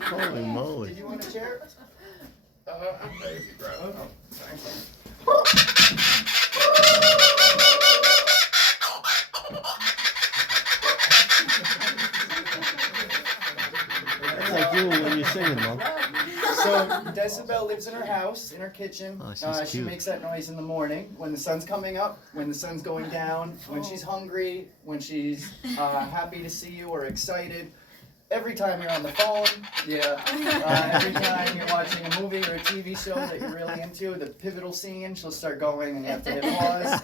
Holy moly. Did you want a chair? I'm ready to grab it. Oh, thanks. It's like you when you're singing, Mom. So Decibel lives in her house, in her kitchen. Oh, she's She cute. makes that noise in the morning when the sun's coming up, when the sun's going down, when she's hungry, when she's happy to see you or excited. Every time you're on the phone, every time you're watching a movie or a TV show that you're really into, the pivotal scene, she'll start going and you have to hit pause.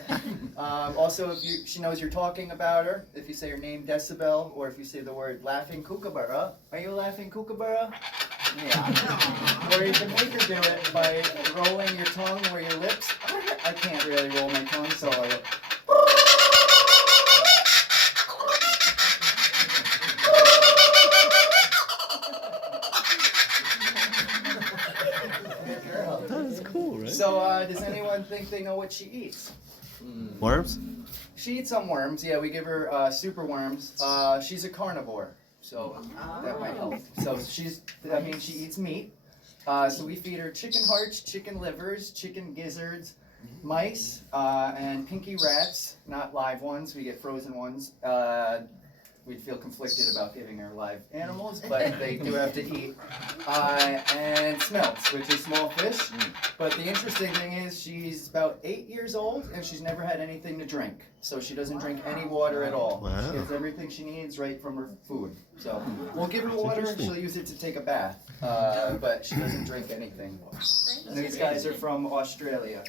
Also, if she knows you're talking about her, if you say her name Decibel, or if you say the word laughing Kookaburra, are you laughing Kookaburra? Yeah. Or you can make her do it by rolling your tongue or your lips. I can't really roll my tongue, so I go. That's cool, right? So, does anyone think they know what she eats? Worms? She eats some worms. Yeah, we give her super worms. She's a carnivore, so that might help. So that means she eats meat. So we feed her chicken hearts, chicken livers, chicken gizzards, mice, and pinky rats. Not live ones. We get frozen ones. We'd feel conflicted about giving her live animals, but they do have to eat. And smelt, which is small fish. But the interesting thing is she's about 8 years old and she's never had anything to drink. So she doesn't drink any water at all. Wow. She gets everything she needs right from her food. So we'll give her water, she'll use it to take a bath. But she doesn't drink anything. And these guys are from Australia.